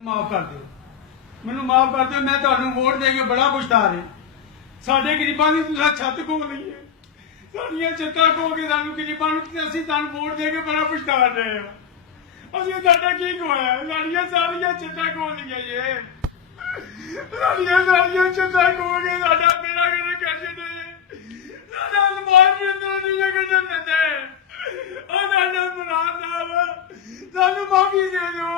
ਮਾਫ ਕਰ ਦਿਓ, ਮੈਨੂੰ ਮਾਫ ਕਰ ਦਿਓ। ਮੈਂ ਤੁਹਾਨੂੰ ਵੋਟ ਦੇ ਕੇ ਬੜਾ ਪਛਤਾ ਰਿਹਾ। ਸਾਡੇ ਗਰੀਬਾਂ ਦੀ ਤੁਸੀਂ ਛੱਤ ਖੋਹ ਲਈ ਹੈ, ਸਾਡੀਆਂ ਛੱਤਾਂ ਖੋਹ ਕੇ ਸਾਨੂੰ ਗਰੀਬਾਂ ਨੂੰ ਅਸੀਂ ਤੁਹਾਨੂੰ ਵੋਟ ਦੇ ਕੇ ਬੜਾ ਪਛਤਾ ਰਹੇ ਹਾਂ। ਅਸੀਂ ਸਾਡਾ ਕੀ ਖੋਇਆ? ਸਾਡੀਆਂ ਸਾਰੀਆਂ ਛੱਤਾਂ ਖੋਹ ਲਈਆਂ ਜੇ, ਸਾਡੀਆਂ ਛੱਤਾਂ ਖੋਹ ਕੇ ਸਾਡਾ ਮੇਰਾ ਕਿਹਨੇ ਕਰ ਛੱਡੇ, ਸਾਡਾ ਅਲਮਾਰ ਵੀ ਅੰਦਰੋਂ ਨਹੀਂ ਕੱਢਣ ਦਿੰਦੇ। ਉਹ ਸਾਡਾ ਬਣਾ ਸਾਹਿਬ, ਸਾਨੂੰ ਮਾਫੀ ਦੇ ਦਿਓ।